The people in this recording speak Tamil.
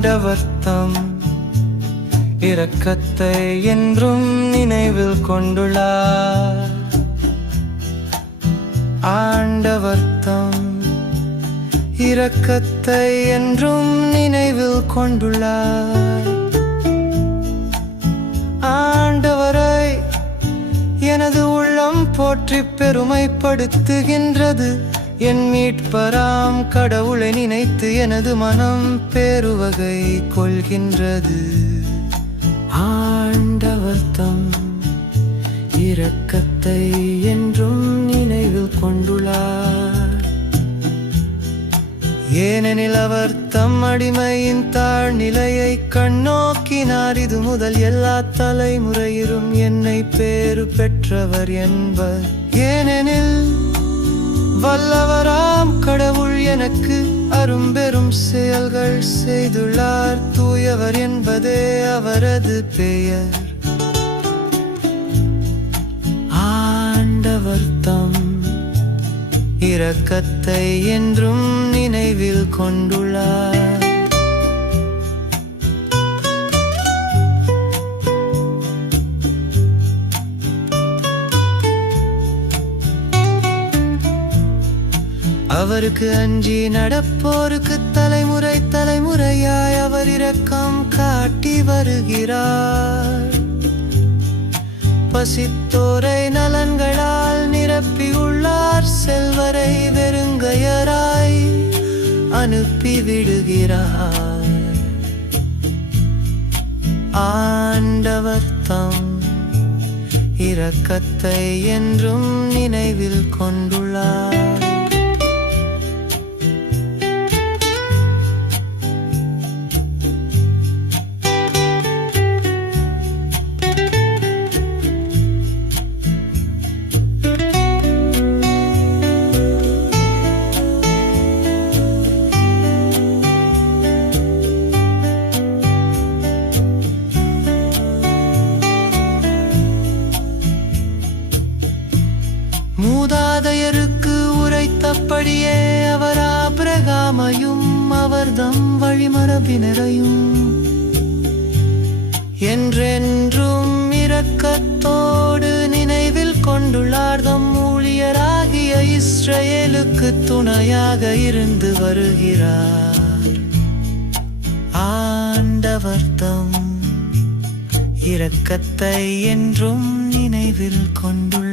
ஆண்டவர்தம் இரக்கத்தை என்றும் நினைவில் கொண்டுள்ளார். ஆண்டவர்தம் இரக்கத்தை என்றும் நினைவில் கொண்டுள்ளார். ஆண்டவரை எனது உள்ளம் போற்றி பெருமைப்படுத்துகின்றது. என் மீட்பராம் கடவுளை நினைத்து எனது மனம் பேருவகை கொள்கின்றது. ஆண்டவர்தம் இரக்கத்தை என்றும் நினைவில் கொண்டுள்ளார். ஏனெனில் அவர் தம் அடிமையின் தாழ்நிலையை கண்ணோக்கினார். இது முதல் எல்லா தலைமுறையிலும் என்னை பேறு பெற்றவர் என்பர். ஏனெனில் வல்லவராம் கடவுள் எனக்கு அரும்பெரும் செயல்கள் செய்துள்ளார். தூயவர் என்பதே அவரது பெயர். ஆண்டவர்தம் இரக்கத்தை என்றும் நினைவில் கொண்டுள்ளார். அவருக்கு அஞ்சி நடப்போருக்கு தலைமுறை தலைமுறையாய் அவர் இரக்கம் காட்டி வருகிறார். பசித்தோரை நலன்களால் நிரப்பியுள்ளார். செல்வரை வெறுங்கையராய் அனுப்பிவிடுகிறார். ஆண்டவர்தம் இரக்கத்தை என்றும் நினைவில் கொண்டுள்ளார். மூதாதையருக்கு உரைத்தபடியே அவர் ஆபிரகாமையும் அவர்தம் வழிமரபினரையும் என்றென்றும் இரக்கத்தோடு நினைவில் கொண்டுள்ளார். தம் ஊழியராகிய இஸ்ரவேலுக்கு துணையாக இருந்து வருகிறார். ஆண்டவர்தம் இரக்கத்தை என்றும் நினைவில் கொண்டுள்ளார்.